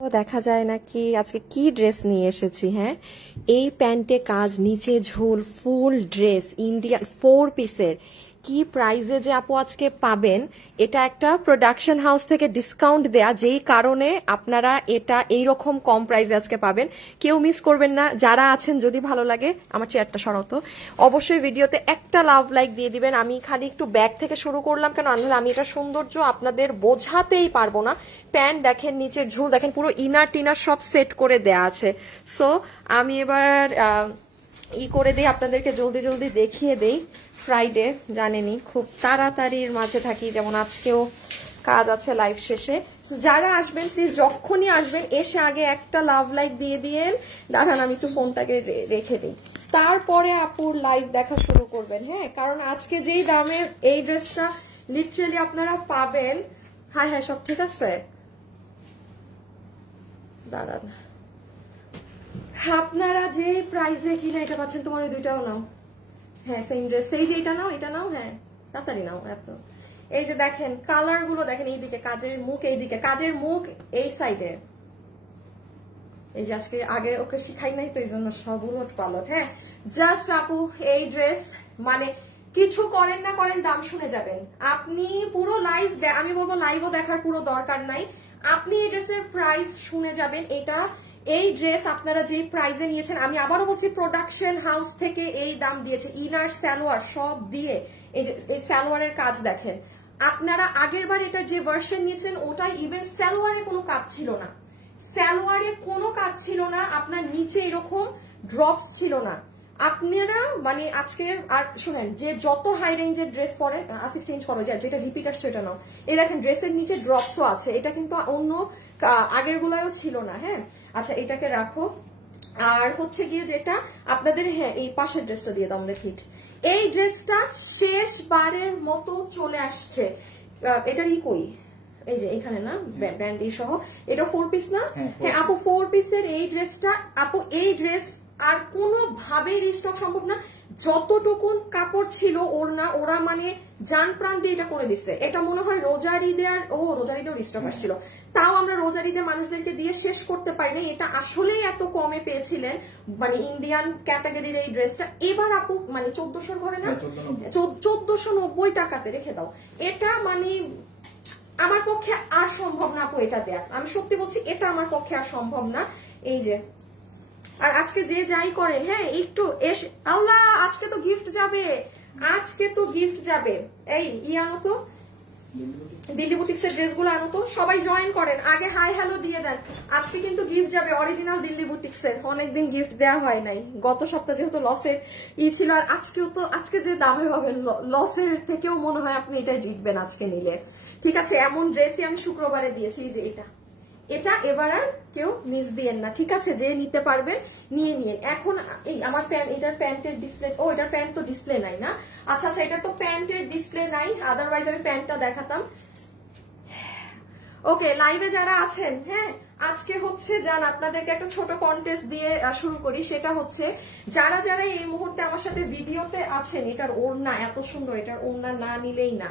দেখা যায় নাকি আজকে কি ড্রেস নিয়ে এসেছি। হ্যাঁ, এই প্যান্টে কাজ, নিচে ঝুল, ফুল ড্রেস, ইন্ডিয়ান 4 পিসের। কি প্রাইজে যে আপু আজকে পাবেন, এটা একটা প্রোডাকশন হাউস থেকে ডিসকাউন্ট দেয়া, যেই কারণে আপনারা এটা এইরকম কম প্রাইজে আজকে পাবেন। কেউ মিস করবেন না। যারা আছেন, যদি ভালো লাগে, আমার চেয়ারটা সরাতো, অবশ্যই ভিডিওতে একটা লাভ লাইক দিয়ে দিবেন। আমি খালি একটু ব্যাগ থেকে শুরু করলাম, কেন আনলে আমি এটা সৌন্দর্য আপনাদের বোঝাতেই পারবো না। প্যান্ট দেখেন, নিচের ঝুল দেখেন, পুরো ইনার টিনার সব সেট করে দেয়া আছে। সো আমি এবার করে দিই আপনাদেরকে, জলদি জলদি দেখিয়ে দেই। ফ্রাইডে জানেনি, খুব তাড়াতাড়ির মাঝে থাকি, যেমন আজকেও কাজ আছে লাইভ শেষে। যারা আসবেন প্লিজ, যখনই আসবেন এসে আগে একটা লাভ লাইক দিয়ে দিয়েন। দাঁড়ান আমি একটু ফোনটাকে রেখে দিই, তারপরে আপুর লাইভ দেখা শুরু করবেন। হ্যাঁ, কারণ আজকে যেই দামে এই ড্রেসটা লিটারালি আপনারা পাবেন। হ্যাঁ হ্যাঁ, সব ঠিক আছে, দাঁড়ান। আপনারা যে প্রাইজে কিনা এটা পাচ্ছেন, তোমার ওই দুইটাও নাও। হ্যাঁ, সেম ড্রেস, সেই যে এটা নাও, এটা নাও। হ্যাঁ, তাড়াতাড়ি নাও। এত এই যে দেখেন কালার গুলো দেখেন, এইদিকে কাজের মুখ, এইদিকে কাজের মুখ, এই সাইডে। এই যে আজকে আগে ওকে শিখাই নাই তো, এই জন্য সব উলট পালট। হ্যাঁ, জাস্ট আপু এই ড্রেস মানে কিছু করেন না করেন, দাম শুনে যাবেন আপনি। পুরো লাইভ, আমি বলবো লাইভও দেখার পুরো দরকার নাই, আপনি এই ড্রেসের প্রাইস শুনে যাবেন। এটা এই ড্রেস আপনারা যে প্রাইসে নিয়েছেন, আমি আবারও বলছি প্রোডাকশন হাউস থেকে এই দাম দিয়েছে, ইনার সালোয়ার সব দিয়ে। এই যে এই সালোয়ারের কাজ দেখেন, আপনারা আগের বার এটার যে ভার্সন নিয়েছিলেন, ওটাই ইভেন সালোয়ারে কোনো কাজ ছিল না, সালোয়ারে কোনো কাজ ছিল না, আপনার নিচে এরকম ড্রপস ছিল না। আপনারা মানে আজকে আর শুনেন, যে যত হাই রেঞ্জের ড্রেস পরে, আসিফ চেঞ্জ করো, যায় যেটা রিপিট আসছে এটা নাও। এই দেখেন ড্রেসের নিচে ড্রপসও আছে, এটা কিন্তু অন্য আগের গুলায়ও ছিল না। হ্যাঁ, আচ্ছা এটাকে রাখো। আর হচ্ছে গিয়ে যেটা আপনাদের, হ্যাঁ এই পাশের ড্রেসটা দিয়ে দাও আমাদের হিট। এই ড্রেসটা শেষবারের মতো চলে আসছে। এটার কই, এই যে এখানে না, ব্র্যান্ড সহ। এটা 4 পিস না? হ্যাঁ আপু, 4 পিসের এই ড্রেসটা আপু, এই ড্রেস আর কোনোভাবেই রিস্টক সম্ভব না। যতটুকুন কাপড় ছিল ওরা মানে জান প্রাণ দিয়ে এটা করে দিচ্ছে। এটা মনে হয় রোজার ঈদে, আর রোজার ঈদেও রিস্টক আসছিল, তাও আমরা রোজার ঈদে মানুষদেরকে দিয়ে শেষ করতে পারিনি। এটা আসলেই এত কমে পেয়েছিলেন, মানে ইন্ডিয়ান ক্যাটাগরির এই ড্রেসটা। এবার আপু মানে 1400 ঘরে না, 1490 টাকাতে রেখে দাও। এটা মানে আমার পক্ষে আর সম্ভব না আপু এটা দেয়া, আমি সত্যি বলছি, এটা আমার পক্ষে আর সম্ভব না। এই যে, আর আজকে যে যাই করেন, হ্যাঁ একটু এসে, আল্লাহ আজকে তো গিফট যাবে, আজকে তো গিফট যাবে। এই আনো তো, দিল্লি বুটিক্সের ড্রেসগুলো আনো তো, সবাই জয়েন করেন, আগে হাই হ্যালো দিয়ে দেন। আজকে কিন্তু গিফট যাবে অরিজিনাল দিল্লি বুটিক্সের, অনেকদিন গিফট দেওয়া হয় নাই। গত সপ্তাহে যেহেতু লসের ছিল, আর আজকেও তো, আজকে যে দামে পাবেন লসের থেকেও মনে হয় আপনি এটাই জিতবেন আজকে নিলে। ঠিক আছে, এমন ড্রেসই আমি শুক্রবারে দিয়েছি, যে এটা এবার আর কেউ মিস দিয়েন না। ঠিক আছে, যে নিতে পারবেন নিয়ে নিয়ে। এখন এই আমার প্যান্ট, এটার প্যান্টের ডিসপ্লে, এটার প্যান্ট তো ডিসপ্লে নাই না? আচ্ছা আচ্ছা, এটা তো প্যান্টের ডিসপ্লে নাই, আদারওয়াইজ আমি প্যান্টটা দেখাতাম। ওকে, লাইভে যারা আছেন, হ্যাঁ আজকে হচ্ছে যান আপনাদেরকে একটা ছোট কন্টেস্ট দিয়ে শুরু করি। সেটা হচ্ছে, যারা যারা এই মুহূর্তে আমার সাথে ভিডিওতে আছেন, এটার ওড়না এত সুন্দর, এটার ওড়না না নিলেই না।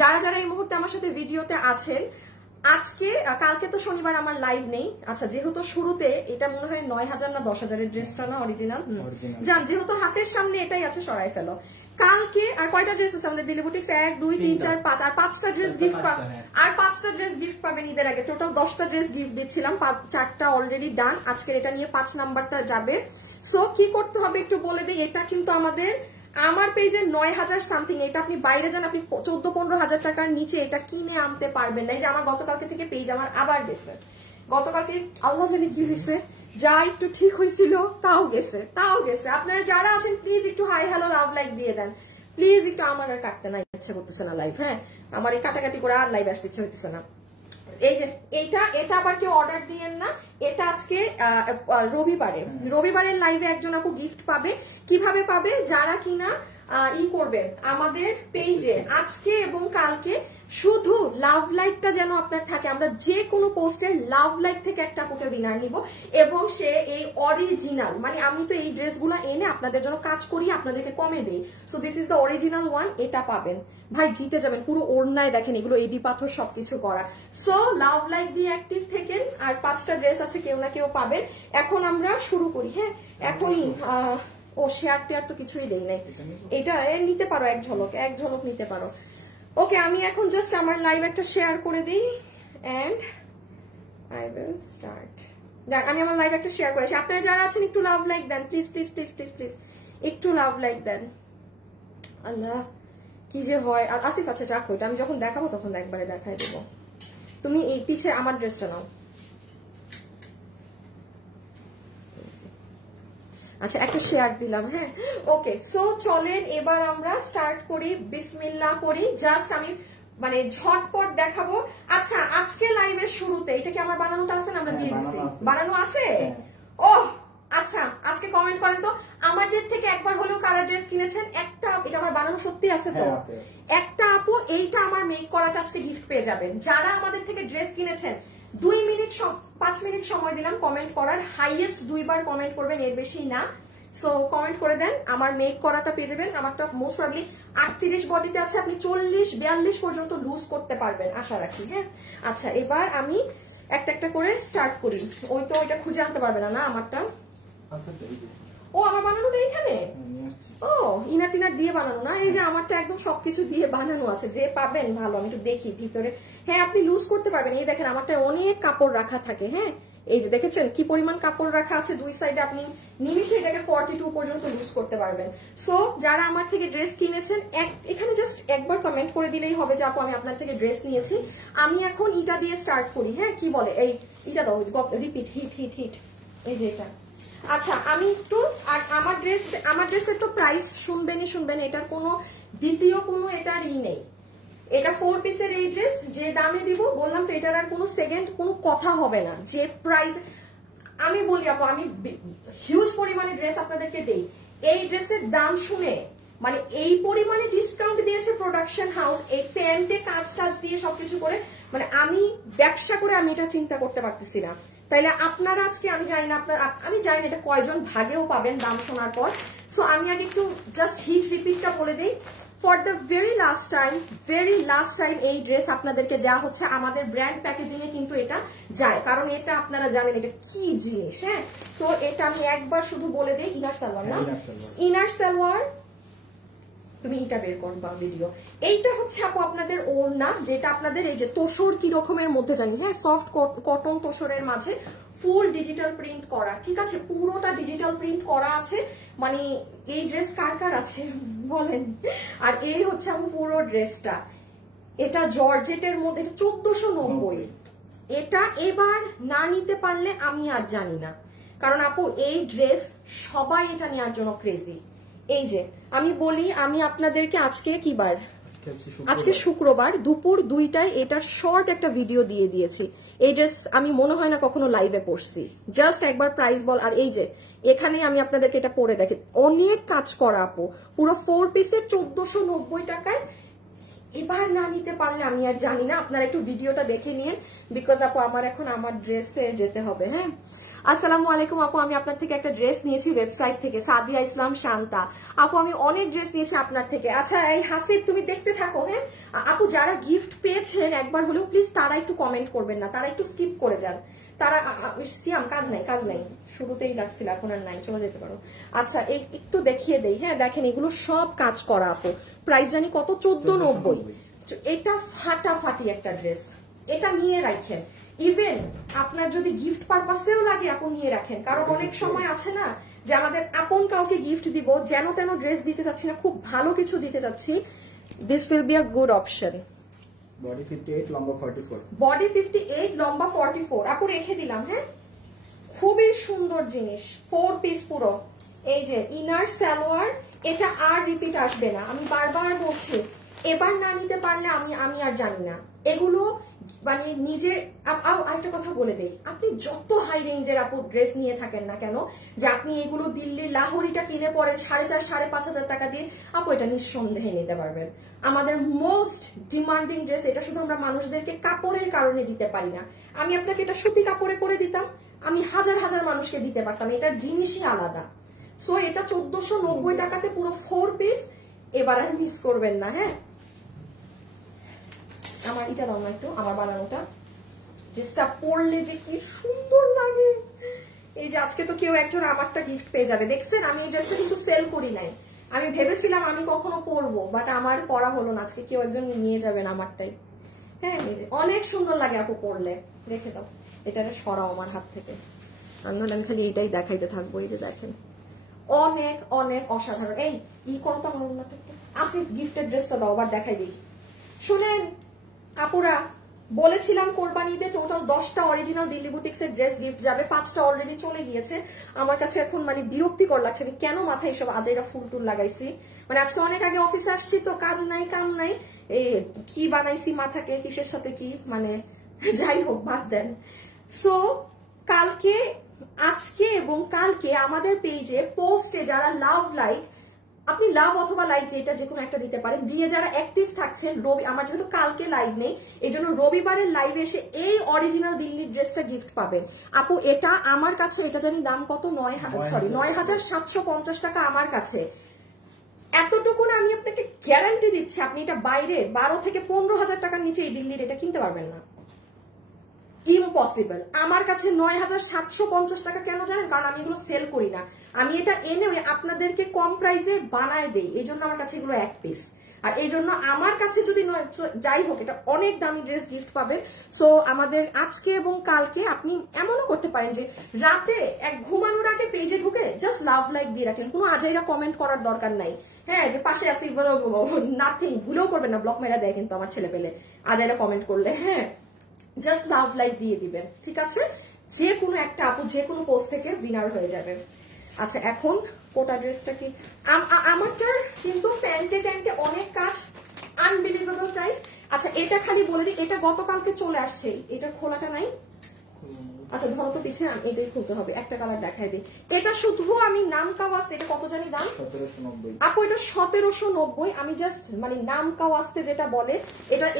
যারা যারা এই মুহূর্তে আমার সাথে ভিডিওতে আছেন, আজকে কালকে তো শনিবার আমার লাইভ নেই। আচ্ছা, যেহেতু শুরুতে এটা মনে হয় 9000 না 10,000-এর ড্রেসটা না অরিজিনাল, যান যেহেতু হাতের সামনে এটাই আছে, সরাই ফেলো। কালকে আর কয়টা ড্রেস আছে আমাদের দিল্লি বুটিক্স? 1 2 3 4 5, আর 5টা ড্রেস গিফট পাবেন, আর 5টা ড্রেস গিফট পাবেন ঈদের আগে। টোটাল 10টা ড্রেস গিফট দিচ্ছিলাম, 4টা অলরেডি ডান। আজকে এটা নিয়ে 5 নাম্বারটা যাবে। সো কি করতে হবে একটু বলে দিই। এটা কিন্তু আমার পেজে 9000 সামথিং। এটা আপনি বাইরে যান, আপনি 14-15 হাজার টাকার নিচে এটা কিনে আনতে পারবেন না। এই যে আমার গতকালকে থেকে পেজ আমার আবার গেছে, গতকালকে আল্লাহ জানি কি হয়েছে, যা একটু ঠিক হয়েছিল তাও গেছে। আপনারা যারা আছেন প্লিজ একটু হাই হ্যালো লাভ লাইক দিয়ে দেন প্লিজ। একটু আমার আর কাটতে না ইচ্ছে করতেছে না লাইভ, হ্যাঁ আমার এই কাটাকাটি করে আর লাইভ আসতে ইচ্ছে হইতেছে না। এই যে এটা আবার কেউ অর্ডার দিয়েন না। এটা আজকে রবিবারের লাইভে একজন আপু গিফট পাবে। কিভাবে পাবে? যারা কিনা ই করবেন আমাদের পেজে আজকে এবং কালকে শুধু লাভ লাইকটা যেন আপনার থাকে, আমরা যে কোনো পোস্টের লাভ লাইক থেকে একটা আপুকে উইনার নিব এবং সে এই অরিজিনাল, মানে আমি তো এই ড্রেসগুলো এনে আপনাদের জন্য কাজ করি, আপনাদেরকে কমে দেই, so this is the original one, এটা পাবেন ভাই, জিতে যাবেন। পুরো ওড়নায় দেখেন এগুলো এডি পাথর সবকিছু করা। সো লাভ লাইক দিয়ে অ্যাক্টিভ থেকেন, আর 5টা ড্রেস আছে, কেউ না কেউ পাবেন। এখন আমরা শুরু করি। হ্যাঁ এখনই ও শেয়ার টেয়ার তো কিছুই দেই নাই, এটা নিতে পারো, এক ঝলক নিতে পারো। ওকে আমি এখন জাস্ট আমার লাইভ একটা শেয়ার করে দিই এন্ড আই উইল স্টার্ট। আমি আমার লাইভ একটা শেয়ার করেছি, আপনারা যারা আছেন একটু লাভ লাইক দেন please please please please please, একটু লাভ লাইক দেন। আল্লাহ কি যে হয়। আর আসিফ আচ্ছা রাখো, এটা আমি যখন দেখাবো তখন একবারে দেখাই দেবো। তুমি এই পিছে আমার ড্রেসটা নাও। আচ্ছা একটা শেয়ার দিলাম। হ্যাঁ ওকে, সো চলেন এবার আমরা স্টার্ট করি, বিসমিল্লাহ করি। জাস্ট আমি মানে ঝটপট দেখাবো। আচ্ছা আজকে লাইভের শুরুতে এটা কি আমার বানানোটা আছে না? আমরা দিয়ে দিচ্ছি, বানানো আছে। ওহ আচ্ছা আজকে কমেন্ট করেন তো আমাদের থেকে একবার হলেও কারা ড্রেস কিনেছেন। একটা, এটা আমার বানানো সত্যি আছে তো? একটা আপু এইটা আমার মেক করাটা আজকে গিফট পেয়ে যাবেন। যারা আমাদের থেকে ড্রেস কিনেছেন 2 মিনিট 5 মিনিট সময় দিলাম কমেন্ট করার, হাইয়েস্ট 2বার কমেন্ট করবেন, এর বেশি না। সো কমেন্ট করে দেন, আমার মেক করাটা পেয়ে যাবেন। আমারটা মোস্ট প্রবাবলি 38 বডিতে আছে, আপনি 40-42 পর্যন্ত লুজ করতে পারবেন আশা রাখি। হ্যাঁ আচ্ছা এবার আমি একটা একটা করে স্টার্ট করি। ওই তো ওইটা খুঁজে আনতে পারবে না, না আমারটা। ও আমার বানানোটা এইখানে, ও ইনার টিনার দিয়ে বানানো না, এই যে আমারটা একদম সবকিছু দিয়ে বানানো আছে। যে পাবেন ভালো, আমি একটু দেখি ভিতরে। হ্যাঁ আপনি লুজ করতে পারবেন, এই দেখেন আমারটা অনেক কাপড় রাখা থাকে। হ্যাঁ এই যে দেখেছেন কি পরিমাণ কাপড় রাখা আছে দুই সাইডে, আপনি নিমিশে এটাকে 42 পর্যন্ত লুজ করতে পারবেন। সো যারা আমার থেকে ড্রেস কিনেছেন এখানে জাস্ট একবার কমেন্ট করে দিলেই হবে যে আপু আমি আপনার থেকে ড্রেস নিয়েছি। আমি এখন ইটা দিয়ে স্টার্ট করি। হ্যাঁ কি বলে এই ইটা দাও, রিপিট, হিট হিট হিট, এই যে এটা। আচ্ছা আমি একটু, আর আমার ড্রেসের তো প্রাইস শুনবেন, এটার কোনো দ্বিতীয় কোনো এটার নেই। এটা 4 পিসের এই ড্রেস, যে দামে দিব বললাম তো এটার আর কোনো সেকেন্ড কোনো কথা হবে না। যে প্রাইস আমি বলি আপু, আমি হিউজ পরিমাণে ড্রেস আপনাদেরকে দেই, এই ড্রেসের দাম শুনে মানে এই পরিমাণে ডিসকাউন্ট দিয়েছে প্রোডাকশন হাউস, এই প্যান্টে কাজ দিয়ে সবকিছু করে, মানে আমি ব্যবসা করে আমি এটা চিন্তা করতে পারতেছি না। তাইলে আপনারা আজকে আমি জানি না এটা কয়জন ভাগেও পাবেন দাম শোনার পর। সো আমি আগে একটু জাস্ট হিট রিপিটটা বলে দিই। For the very last time এই ড্রেস আপনাদেরকে দেওয়া হচ্ছে আমাদের ব্র্যান্ড প্যাকেজিং এ, কিন্তু এটা যায় কারণ এটা আপনারা জানেন এটা কি জিনিস। হ্যাঁ সো এটা আমি একবার শুধু বলে দিই, ইনার সালোয়ার না, ইনার সালোয়ার, তুমি এটা বের করবা ভিডিও। এইটা হচ্ছে আপু আপনাদের ওড়না, যেটা আপনাদের এই যে তোষর কি রকমের মধ্যে জানি, হ্যাঁ সফট কটন তোষরের মাঝে ফুল ডিজিটাল প্রিন্ট করা, ঠিক আছে, পুরোটা ডিজিটাল প্রিন্ট করা আছে। মানে এই ড্রেস কার কার আছে বলেন। আর এই হচ্ছে আপু পুরো ড্রেসটা, এটা জর্জেটের মধ্যে, এটা 1490। এটা এবার না নিতে পারলে আমি আর জানি না, কারণ আপু এই ড্রেস সবাই এটা নেওয়ার জন্য ক্রেজি। এই যে আমি বলি, আমি আপনাদেরকে আজকে কি বার, আজকে শুক্রবার দুপুর 2টায় এটার শর্ট একটা ভিডিও দিয়ে দিয়েছি। এই ড্রেস আমি মনে হয় না কখনো লাইভে পরছি, জাস্ট একবার প্রাইস বল। আর এই যে এখানে আমি আপনাদেরকে এটা পরে দেখি, অনেক কাজ করা আপু, পুরো 4 পিসের 1490 টাকায়। এবার না নিতে পারলে আমি আর জানি না, আপনারা একটু ভিডিওটা দেখে নিন, বিকজ আপু আমার এখন আমার ড্রেসে যেতে হবে। হ্যাঁ আসসালামু আলাইকুম আপু, আমি আপনার থেকে একটা ড্রেস নিয়েছি ওয়েবসাইট থেকে, সাদিয়া ইসলাম শান্তা। আপু আমি অনেক ড্রেস নিয়েছি আপনার থেকে। আচ্ছা এই হাসিব তুমি দেখতে থাকো। হ্যাঁ আপু যারা গিফট পেয়েছেন একবার হলেও প্লিজ তারা একটু কমেন্ট করবেন না, তারা একটু স্কিপ করে যান। তারা সিয়াম কাজ নাই, শুরুতেই লাগছিল, এখন আর নাই, চলে যেতে পারো। আচ্ছা এই একটু দেখিয়ে দেই। হ্যাঁ দেখেন এগুলো সব কাজ করা আপু, প্রাইস জানি কত, 1490। এটা ফাটাফাটি একটা ড্রেস, এটা নিয়ে রাখেন। ইভেন আপনার যদি গিফট পারপাসেও লাগে আপু নিয়ে রাখেন, কারণ অনেক সময় আছে না যে আমাদের আপন কাউকে গিফট দিব, যেন তেন ড্রেস দিতে চাচ্ছি না, খুব ভালো কিছু দিতে চাচ্ছি, this will be a good option. Body 58 লম্বা 44, বডি 58 লম্বা 44 আপু রেখে দিলাম। হ্যাঁ খুবই সুন্দর জিনিস, 4 পিস পুরো। এই যে ইনার সালোয়ার, এটা আর রিপিট আসবে না, আমি বারবার বলছি এবার না নিতে পারলে আমি আর জানি না। এগুলো মানে নিজের আরেকটা কথা বলে দেই, আপনি যত হাই রেঞ্জের আপু ড্রেস নিয়ে থাকেন না কেন, যে আপনি এগুলো দিল্লির লাহোরিটা কিনে পড়েন 4,500-5,000 টাকা দিয়ে, আপু এটা নিঃসন্দেহে নিতে পারবেন। আমাদের মোস্ট ডিমান্ডিং ড্রেস এটা, শুধু আমরা মানুষদেরকে কাপড়ের কারণে দিতে পারি না। আমি আপনাকে এটা সুতি কাপড়ে করে দিতাম, আমি হাজার হাজার মানুষকে দিতে পারতাম, এটার জিনিসই আলাদা। সো এটা 1490 টাকাতে পুরো 4 পিস, এবার আর মিস করবেন না। হ্যাঁ, আমার এটা দাও না একটু, আমার বানানোটা। ড্রেসটা পরলে যে কি সুন্দর লাগে। এই যে আজকে তো কেউ একজন আমারটা গিফট পেয়ে যাবে, দেখছেন? আমি এই ড্রেসটা কিন্তু সেল করি নাই, আমি ভেবেছিলাম আমি কখনো পরবো, বাট আমার পরা হলো না। আজকে কেউ একজন নিয়ে যাবেন আমারটাই। হ্যাঁ, এই যে অনেক সুন্দর লাগে আপু পরলে। রেখে দাও, এটা সরাও আমার হাত থেকে, নাহলে আমি খালি এইটাই দেখাইতে থাকবো। এই যে দেখেন, অনেক অনেক অসাধারণ। এই করো তো আমার ওনাটা, আসিফ গিফটের ড্রেসটা দাও, আবার দেখাই দিই। শুনেন আপুরা, বলেছিলাম কোরবানিতে টোটাল 10টা অরিজিনাল দিল্লি বুটিক্সের ড্রেস গিফট যাবে, 5টা অলরেডি চলে গিয়েছে। আমার কাছে এখন মানে বিরক্তিকর লাগছে, আমি কেন মাথায় এসব আজাইরা ফুল টুল লাগাইছি। মানে আজকে অনেক আগে অফিসে আসছি তো, কাজ নাই কাম নাই, কি বানাইছি মাথাকে, কিসের সাথে কি, মানে যাই হোক বাদ দেন। সো কালকে, আজকে এবং কালকে আমাদের পেজে পোস্টে যারা লাভ লাইক, আপনি লাভ অথবা লাইক যেটা যে কোনো একটা দিতে পারেন, দিয়ে যারা অ্যাক্টিভ থাকছেন, আমার যেহেতু কালকে লাইভ নেই, এই জন্য রবিবারের লাইভে এসে এই অরিজিনাল দিল্লির ড্রেসটা গিফট পাবেন। আপু এটা আমার কাছে, এটা জানি দাম কত, 9,750 টাকা আমার কাছে। এতটুকু না, আমি আপনাকে গ্যারান্টি দিচ্ছি, আপনি এটা বাইরে 12 থেকে 15,000 টাকার নিচে এই দিল্লির এটা কিনতে পারবেন না, ইম্পসিবল। আমার কাছে 9,750 টাকা কেন জানেন? কারণ আমি এগুলো সেল করি না, আমি এটা এনে আপনাদেরকে কম প্রাইসে বানায় দেই, এই জন্য আমার কাছে এগুলো এক পিস। আর এই জন্য আমার কাছে যদি যাই হোক, এটা অনেক দামি ড্রেস গিফট পাবেন। সো আমাদের আজকে এবং কালকে আপনি এমনও করতে পারেন যে রাতে ঘুমানোর আগে পেজে ঢুকে জাস্ট লাভ লাইক দিয়ে রাখেন, কোনো আজাইরা কমেন্ট করার দরকার নাই। হ্যাঁ, যে পাশে আসি নাথিং, ভুলেও করবেন না, ব্লক মেরা দেয় কিন্তু আমার ছেলে পেলে আজাইরা কমেন্ট করলে। হ্যাঁ, জাস্ট লাভ লাইক দিয়ে দিবেন, ঠিক আছে? যে কোনো একটা আপু যে কোনো পোস্ট থেকে উইনার হয়ে যাবে। আচ্ছা, এখন কোটা ড্রেসটা কি, আমারটার কিন্তু প্যান্টে ট্যান্টে অনেক কাজ, আনবিলিভেবল প্রাইস। আচ্ছা, এটা খালি বলে দিই, এটা গতকালকে চলে আসছে, এটা খোলাটা নাই। আচ্ছা ধরো তো পিছিয়ে, এটাই খুলতে হবে, একটা কালার দেখাই দিই। এটা শুধু আমি নাম কাওয়াস্তে, এটা কত জানি দাম? 1790 আপু, এটা 1790। আমি জাস্ট মানে নাম কাওয়াস্তে যেটা বলে,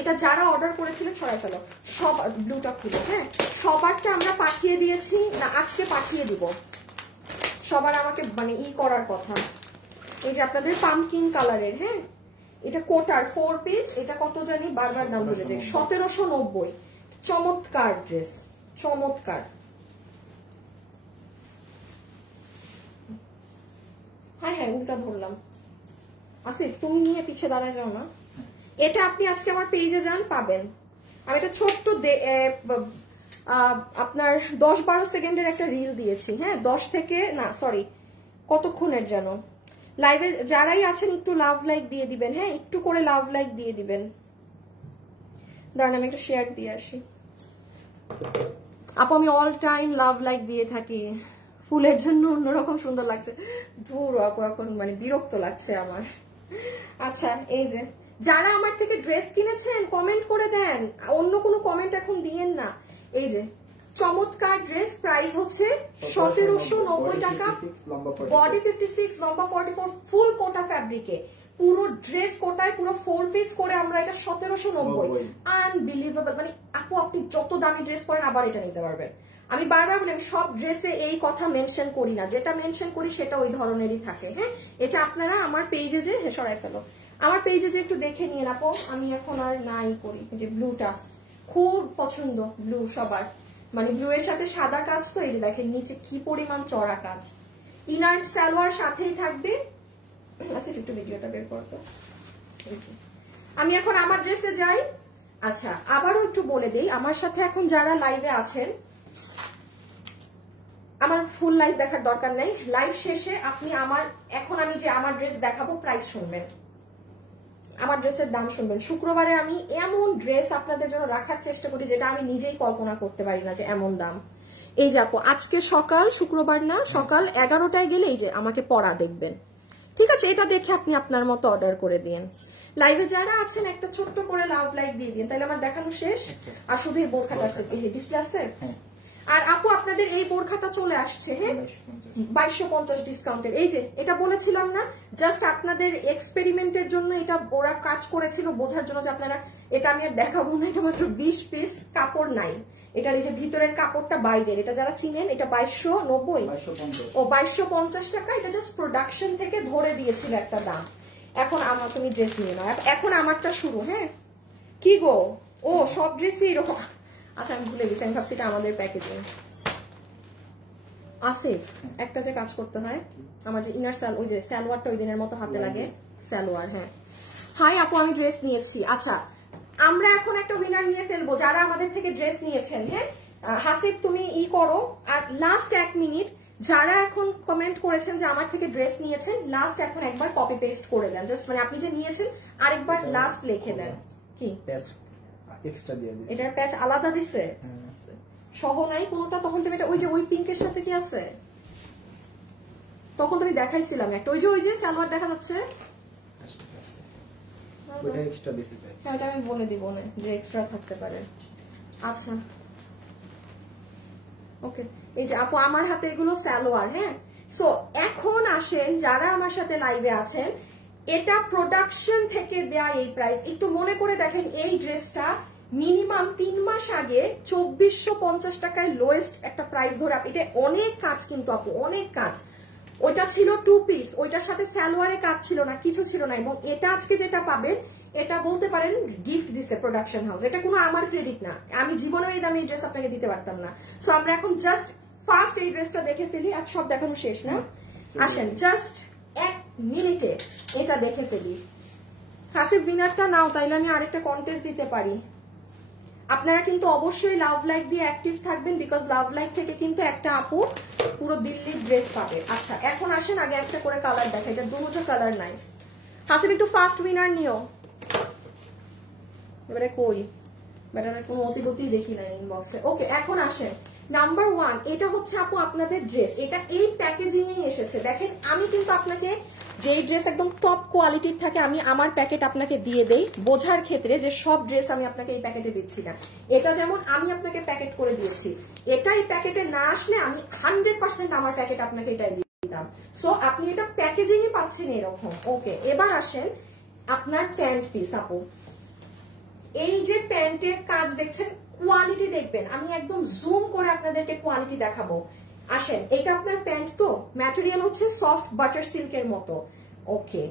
এটা যারা অর্ডার করেছিলেন সরাই ফেলো, সব ব্লুটা খুলে। হ্যাঁ, সবারটা আমরা পাঠিয়ে দিয়েছি না, আজকে পাঠিয়ে দিব। সবার আমাকে মানে করার কথা। এই যে আপনাদের পামকিন কালারের, হ্যাঁ, এটা কোটার 4 পিস, এটা কত জানি বারবার দাম ভুলে যাই, 1790। চমৎকার ড্রেস, চমৎকার। হ্যাঁ হ্যাঁ, উল্টা ধরলাম। আসিফ তুমি নিয়ে পিছিয়ে দাঁড়ায় যাও না। এটা আপনি আজকে আমার পেজে যান, পাবেন। আমি এটা ছোট্ট আপনার 10-12 সেকেন্ডের একটা রিল দিয়েছি। হ্যাঁ, 10 থেকে না, সরি, কতক্ষণের যেন। লাইভে যারাই আছেন একটু লাভ লাইক দিয়ে দিবেন। হ্যাঁ, একটু করে লাভ লাইক দিয়ে দিবেন। দাঁড়ান আমি একটা শেয়ার দিয়ে আসি। আপু আমি অল টাইম লাভ লাইক দিয়ে থাকি, ফুলের জন্য অন্যরকম সুন্দর লাগছে। ধুর আপু, এখন মানে বিরক্ত লাগছে আমার। আচ্ছা, এই যে যারা আমার থেকে ড্রেস কিনেছেন কমেন্ট করে দেন, অন্য কোনো কমেন্ট এখন দিয়েন না। এই যে চমৎকার ড্রেস, প্রাইস হচ্ছে 1790 টাকা, বডি 56, লম্বা 44, ফুল কোটা ফ্যাব্রিকে, পুরো ড্রেস কোটায় পুরো 4 পিস করে আমরা এটা 1790। আনবিলিভেবল। মানে আপু আপনি যত দামি ড্রেস পরেন আবার এটা নিতে পারবেন। আমি বারবার বলি, আমি সব ড্রেসে এই কথা মেনশন করি না, যেটা মেনশন করি সেটা ওই ধরনেরই থাকে। হ্যাঁ, এটা আপনারা আমার পেজে যে সরাই ফেলো, আমার পেজে যে একটু দেখে নিয়ে আপু। আমি এখন আর নাই করি। যে ব্লুটা খুব পছন্দ, ব্লু সবার, মানে ব্লু এর সাথে সাদা কাজ তো। এই যে দেখেন নিচে কি পরিমাণ চড়া কাজ, ইনার সালোয়ার সাথেই থাকবে। আচ্ছা, একটু ভিডিওটা বের করতো। আমি এখন আমার ড্রেসে যাই। আচ্ছা, আবারও একটু বলে দেই, আমার সাথে এখন যারা লাইভে আছেন, আমার ফুল লাইভ দেখার দরকার নেই, লাইভ শেষে আপনি আমার এখন আমি যে আমার ড্রেস দেখাবো প্রাইস শুনবেন, আমার ড্রেসের দাম শুনবেন। শুক্রবারে আমি এমন ড্রেস আপনাদের জন্য রাখার চেষ্টা করি যেটা আমি নিজেই কল্পনা করতে পারি না যে এমন দাম। এই যে আপু, আজকে সকাল, শুক্রবার না, সকাল 11টায় গেলে এই যে আমাকে পরা দেখবেন, ঠিক আছে? এটা দেখে আপনি আপনার মতো অর্ডার করে দিন। লাইভে যারা আছেন একটা ছোট্ট করে লাভ লাইক দিয়ে দিন, তাহলে আমার দেখানো শেষ। আর শুধু এই বোরখাটা আসছে, ডিসপ্লে আছে। আর আপু আপনাদের এই বোরখাটা চলে আসছে, হ্যাঁ 2250 ডিসকাউন্টের। এই যে এটা বলেছিলাম না, জাস্ট আপনাদের এক্সপেরিমেন্টের জন্য এটা ওরা কাজ করেছিল, বোঝার জন্য যে আপনারা, এটা আমি আর দেখাবো না, এটা মাত্র 20 পিস, কাপড় নাই। এটার এই যে ভিতরের কাপড়টা বাইরের, এটা যারা চিনেন এটা 2290 ও 2250 টাকা। এটা জাস্ট প্রোডাকশন থেকে ধরে দিয়েছিল একটা দাম। এখন আমার, তুমি ড্রেস নিয়ে নাও, এখন আমারটা শুরু। হ্যাঁ কি গো, ও সব ড্রেসই এরকম। আচ্ছা আমি ভুলে গেছি, আমি ভাবছি এটা আমাদের প্যাকেজিং। আসিফ একটা যে কাজ করতে হয়, আমার যে ইনার ওই যে সালোয়ারটা ওই দিনের মতো হাতে লাগে, সালোয়ার। হ্যাঁ হাই আপু আমি ড্রেস নিয়েছি। আচ্ছা আমরা এখন একটা উইনার নিয়ে ফেলবো যারা আমাদের থেকে ড্রেস নিয়েছেন। হ্যাঁ হাসিফ তুমি করো, আর লাস্ট 1 মিনিট যারা এখন কমেন্ট করেছেন যে আমার থেকে ড্রেস নিয়েছেন, লাস্ট এখন একবার কপি পেস্ট করে দেন, জাস্ট মানে আপনি যে নিয়েছেন আরেকবার লাস্ট লিখে দেন। কি এক্সট্রা দিয়ে দিই, এটার প্যাচ আলাদা দিছে সহ নাই কোনটা? তখন যে এটা ওই যে ওই পিঙ্কের সাথে কি আছে, তখন তুমি দেখাইছিলাম একটা, ওই যে সালোয়ার দেখা যাচ্ছে, ওটা এক্সট্রা দিছি তাই। এটা আমি বলে দিব না যে এক্সট্রা থাকতে পারে। আচ্ছা ওকে, এই যে আপু আমার হাতে এগুলো সালোয়ার। হ্যাঁ সো এখন আসেন যারা আমার সাথে লাইভে আছেন, এটা প্রোডাকশন থেকে দেয়া এই প্রাইস। একটু মনে করে দেখেন, এই ড্রেসটা মিনিমাম 3 মাস আগে 2450 টাকায় লোয়েস্ট একটা প্রাইস ধরে, এটা অনেক কাজ কিন্তু আপু, অনেক কাজ। ওইটা ছিল 2 পিস, ওইটার সাথে সালোয়ারে কাজ ছিল না, কিছু ছিল না। এবং এটা আজকে যেটা পাবেন, এটা বলতে পারেন গিফট দিছে প্রোডাকশন হাউস, এটা কোনো আমার ক্রেডিট না, আমি জীবনেও এই দামে এই ড্রেস আপনাকে দিতে পারতাম না। সো আমরা এখন জাস্ট ফার্স্ট এই ড্রেসটা দেখে ফেলি, আর সব দেখানো শেষ না। আসেন জাস্ট 1 মিনিটে এটা দেখে ফেলি। হাসিব উইনারটা নাও, তাইলে আমি আরেকটা কন্টেস্ট দিতে পারি। আপনারা কিন্তু অবশ্যই লাভ লাইক দিয়ে অ্যাক্টিভ থাকবেন, বিকজ লাভ লাইক থেকে কিন্তু একটা আপু পুরো দিল্লির ড্রেস পাবে। আচ্ছা এখন আসেন আগে একটা করে কালার দেখা, এটা দুটো কালার নাইস। হাসিব একটু ফার্স্ট উইনার নিও। এবারে কই ব্যাটারের কোনো অতিগতি দেখি না ইনবক্সে। ওকে এখন আসেন নাম্বার 1, এটা হচ্ছে আপু আপনাদের ড্রেস, এটা এই প্যাকেজিং এ এসেছে। দেখেন আমি কিন্তু আপনাকে যে ড্রেস একদম টপ কোয়ালিটির থাকে, আমি আমার প্যাকেট আপনাকে দিয়ে দেই বোঝার ক্ষেত্রে, যে সব ড্রেস আমি আপনাকে এই প্যাকেটে দিচ্ছি না। এটা যেমন আমি আপনাকে প্যাকেট করে দিয়েছি, এটা এই প্যাকেটে না আসলে আমি 100% আমার প্যাকেট আপনাকে এটাই দিয়ে দিতাম। সো আপনি এটা প্যাকেজিংই পাচ্ছেন এরকম। ওকে এবার আসেন আপনার প্যান্ট পিস। আপু এই যে প্যান্টের কাজ দেখছেন, কোয়ালিটি দেখবেন, আমি একদম জুম করে আপনাদেরকে কোয়ালিটি দেখাবো। আসেন এটা আপনার প্যান্ট, তো ম্যাটেরিয়াল হচ্ছে সফট বাটার সিল্কের মতো। ওকে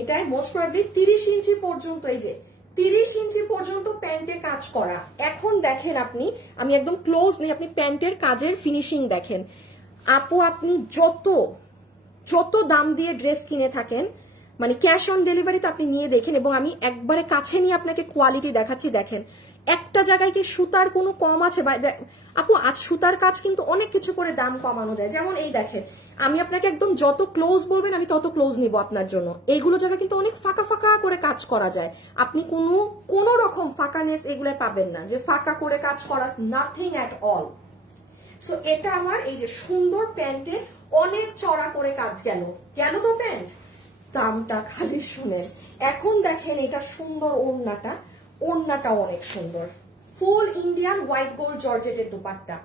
এটাই মোস্ট প্রবাবলি 30 ইঞ্চি পর্যন্ত, এই যে 30 ইঞ্চি পর্যন্ত প্যান্টে কাজ করা। এখন দেখেন আপনি, আমি একদম ক্লোজ নেই, আপনি প্যান্টের কাজের ফিনিশিং দেখেন। আপু আপনি যত দাম দিয়ে ড্রেস কিনে থাকেন, মানে ক্যাশ অন ডেলিভারিতে আপনি নিয়ে দেখেন, এবং আমি একবারে কাছে নিয়ে আপনাকে কোয়ালিটি দেখাচ্ছি। দেখেন একটা জায়গায় কি সুতার কোনো কম আছে? আপু আজ সুতার কাজ কিন্তু অনেক কিছু করে দাম কমানো যায়। যেমন এই দেখেন, আমি আপনাকে একদম যত ক্লোজ বলবেন আমি তত ক্লোজ নিব আপনার জন্য। এইগুলো জায়গা কিন্তু অনেক ফাঁকা ফাঁকা করে কাজ করা যায়, আপনি কোনো রকম ফাঁকানেস এগুলো পাবেন না, যে ফাঁকা করে কাজ করা, নাথিং অ্যাট অল। সো এটা আমার এই যে সুন্দর প্যান্টে অনেক চড়া করে কাজ গেল তো প্যান্ট, দামটা খালি শুনেন। এখন দেখেন এটা সুন্দর ওড়নাটা অনেক সুন্দর, ফুল ইন্ডিয়ান হোয়াইট গোল্ড জর্জেটের দুপাট্টা,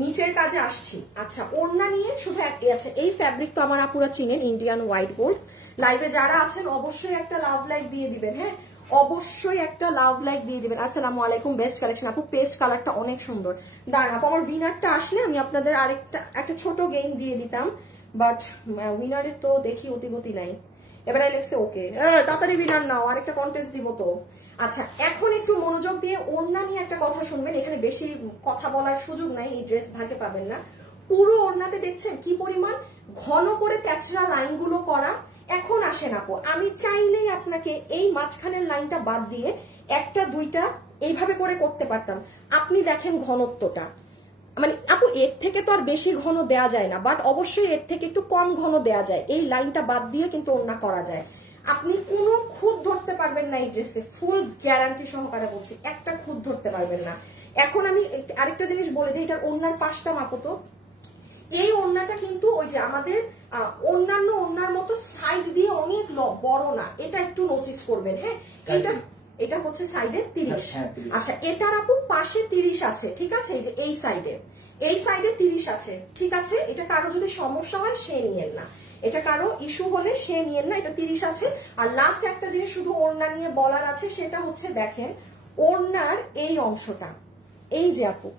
নিচের কাজে আসছি। আচ্ছা ওড়না নিয়ে শুধু আচ্ছা এই ফ্যাব্রিক তো আমার আপুরা চিনেন, ইন্ডিয়ান হোয়াইট গোল্ড। লাইভে যারা আছেন অবশ্যই একটা লাভ লাইক দিয়ে দিবেন। হ্যাঁ অবশ্যই একটা লাভ লাইক দিয়ে দিবেন। আসসালামু আলাইকুম, বেস্ট কালেকশন আপু, পেস্ট কালারটা অনেক সুন্দর। দাঁড়ান আপু আমার উইনারটা আসলে আমি আপনাদের একটা ছোট গেম দিয়ে দিতাম, বাট উইনারের তো দেখি অতিগতি নাই। এবারে লেখছে ওকে তাড়াতাড়ি উইনার নাও, আরেকটা কন্টেস্ট দিব তো। আচ্ছা এখন একটু মনোযোগ দিয়ে ওড়না নিয়ে একটা কথা শুনবেন, এখানে বেশি কথা বলার সুযোগ নাই, এই ড্রেস ভাগে পাবেন না। পুরো ওড়নাতে দেখছেন কি পরিমাণ ঘন করে তেচরা লাইনগুলো করা। এখন আসেন আপু, আমি চাইলেই আপনাকে এই মাঝখানের লাইনটা বাদ দিয়ে একটা দুইটা এইভাবে করে করতে পারতাম। আপনি দেখেন ঘনত্বটা, মানে আপু এর থেকে তো আর বেশি ঘন দেয়া যায় না, বাট অবশ্যই এর থেকে একটু কম ঘন দেয়া যায়। এই লাইনটা বাদ দিয়ে কিন্তু ওড়না করা যায়। আপনি কোনো খুঁত ধরতে পারবেন না এই ড্রেসে, ফুল গ্যারান্টি সহকারে বলছি, একটা খুঁত ধরতে পারবেন না। এখন আমি আরেকটা জিনিস বলে দিই, এটার ওড়নার পাশটা মাপো তো, এই ওড়নাটা কিন্তু ওই যে আমাদের অন্যান্য ওড়নার মতো সাইড দিয়ে অনেক বড় না, এটা একটু নোটিস করবেন। হ্যাঁ, এটা হচ্ছে সাইডে 30। আচ্ছা, এটার আপু পাশে 30 আছে, ঠিক আছে? এই যে এই সাইডে 30 আছে, ঠিক আছে? এটা কারো যদি সমস্যা হয় সে নিয়েন না, এটা কারো ইস্যু হলে সে নিয়েন না, এটা 30 আছে। আর লাস্ট একটা জিনিস শুধু ওড়না নিয়ে বলার আছে, সেটা হচ্ছে দেখেন ওড়নার এই অংশটা, এই যে আপু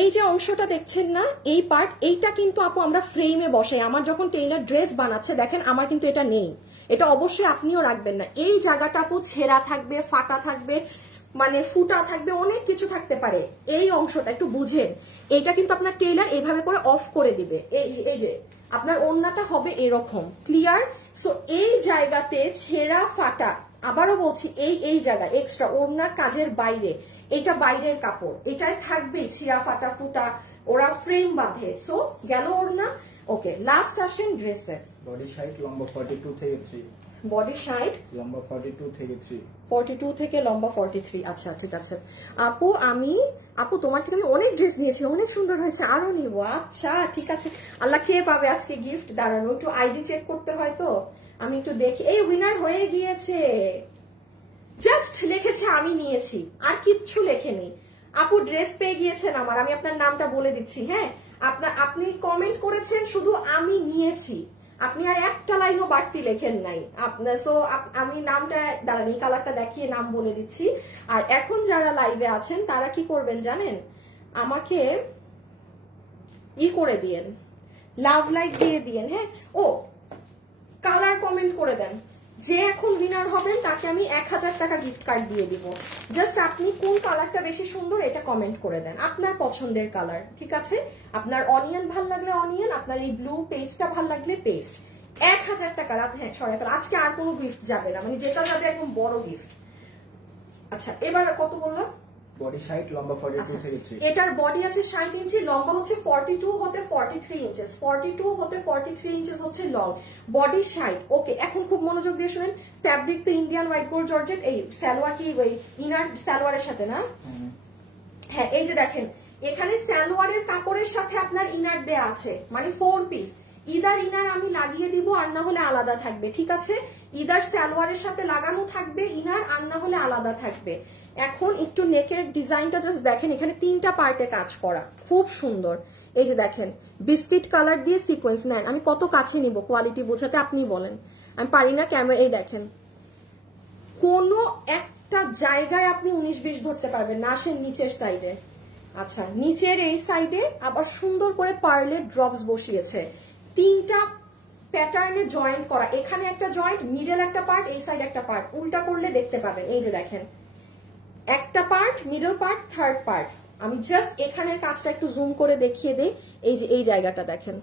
এই যে অংশটা দেখছেন না, এই পার্ট, এইটা কিন্তু আপু আমরা ফ্রেমে বসাই। আমার যখন টেইলার ড্রেস বানাচ্ছে, দেখেন আমার কিন্তু এটা নেই, এটা অবশ্যই আপনিও রাখবেন না। এই জায়গাটা আপু ছেঁড়া থাকবে, ফাটা থাকবে, মানে ফুটা থাকবে, অনেক কিছু থাকতে পারে। এই অংশটা একটু বুঝেন, এইটা কিন্তু আপনার টেইলার এইভাবে করে অফ করে দিবে। এই যে আপনার ওড়নাটা হবে এরকম, ক্লিয়ার? সো এই জায়গাতে ছেঁড়া ফাটা, আবারও বলছি, এই জায়গা এক্সট্রা ওড়নার কাজের বাইরে, এটা বাইরের কাপড়, এটাই থাকবে ছিঁড়া ফাটা ফুটা, ওরা ফ্রেম বাঁধে। সো গেল ওড়না। ওকে, লাস্ট আসেন ড্রেসে। বডি সাইড লম্বা 42 থেকে 3, বডি সাইড লম্বা 42 থেকে 3, 42 থেকে লম্বা 43। আচ্ছা ঠিক আছে আপু, আপু তোমার থেকে আমি অনেক ড্রেস নিয়েছি, অনেক সুন্দর হয়েছে, আরো নিবো। আচ্ছা ঠিক আছে, আল্লাহ খেয়ে পাবে আজকে গিফট। দাঁড়ানো, একটু আইডি চেক করতে হয় তো, আমি একটু দেখি। এই উইনার হয়ে গিয়েছে, জাস্ট লিখেছে আমি নিয়েছি, আর কিচ্ছু লেখেনি। আপু ড্রেস পেয়ে গিয়েছেন আমার, আমি আপনার নামটা বলে দিচ্ছি। হ্যাঁ, আপনি কমেন্ট করেছেন শুধু আমি নিয়েছি, আপনি আর একটা লাইনও বাড়তি লেখেন নাই আপনার। সো আমি নামটা দাঁড়ান, এই কালারটা দেখিয়ে নাম বলে দিচ্ছি। আর এখন যারা লাইভে আছেন তারা কি করবেন জানেন, আমাকে করে দিয়েন, লাভ লাইক দিয়ে দিয়েন। হ্যাঁ, ও কালার কমেন্ট করে দেন, যে এখন উইনার হবেন তাকে আমি 1000 টাকা গিফট কার্ড দিয়ে দিব। জাস্ট আপনি কোন কালারটা বেশি সুন্দর এটা কমেন্ট করে দেন, আপনার পছন্দের কালার, ঠিক আছে? আপনার অনিয়ন ভাল লাগলে অনিয়ন, আপনার এই ব্লু পেস্টটা ভাল লাগলে পেস্ট। 1000 টাকা। হ্যাঁ সরি, আজকে আর কোনো গিফট যাবে না, মানে যেটা যাবে একদম বড় গিফট। আচ্ছা, এবার কত বললাম? বডি সাইড লম্বা 42 থেকে 3। এটার বডি আছে 60 ইঞ্চি, লম্বা হচ্ছে 42 হতে 43 ইঞ্চেস, 42 হতে 43 ইঞ্চেস হচ্ছে লং, বডি 60। ওকে, এখন খুব মনোযোগ দিয়ে শুনেন। ফ্যাব্রিক তো ইন্ডিয়ান হোয়াইট গোল্ড জর্জেট। এই সালোয়ার কি ওই ইনার সালোয়ারের সাথে না? হ্যাঁ, এই যে দেখেন এখানে সালোয়ারের কাপড়ের সাথে আপনার ইনার দেয়া আছে, মানে 4 পিস। ইদার ইনার আমি লাগিয়ে দিব, আর না হলে আলাদা থাকবে, ঠিক আছে? ইদার সালোয়ারের সাথে লাগানো থাকবে ইনার, আর না হলে আলাদা থাকবে। এখন একটু নেকের ডিজাইনটা জাস্ট দেখেন, এখানে 3টা পার্টে কাজ করা, খুব সুন্দর। এই যে দেখেন বিস্কিট কালার দিয়ে সিকোয়েন্স। নেন, আমি কত কাছে নিব কোয়ালিটি বোঝাতে, আপনি বলেন, আমি পারি না ক্যামেরা। এই দেখেন কোনো একটা জায়গায় আপনি 19-20 ধরতে পারবেন না। আসেন নিচের সাইডে। আচ্ছা, নিচের এই সাইডে আবার সুন্দর করে পার্লের ড্রপস বসিয়েছে, 3টা প্যাটার্নে জয়েন্ট করা। এখানে একটা জয়েন্ট, মিডল একটা পার্ট, এই সাইড একটা পার্ট, উল্টা করলে দেখতে পাবেন। এই যে দেখেন একটা part, middle part, third part. আমি জাস্ট এখানের কাজটা একটু জুম করে দেখিয়ে দেই। এই যে এই জায়গাটা দেখেন,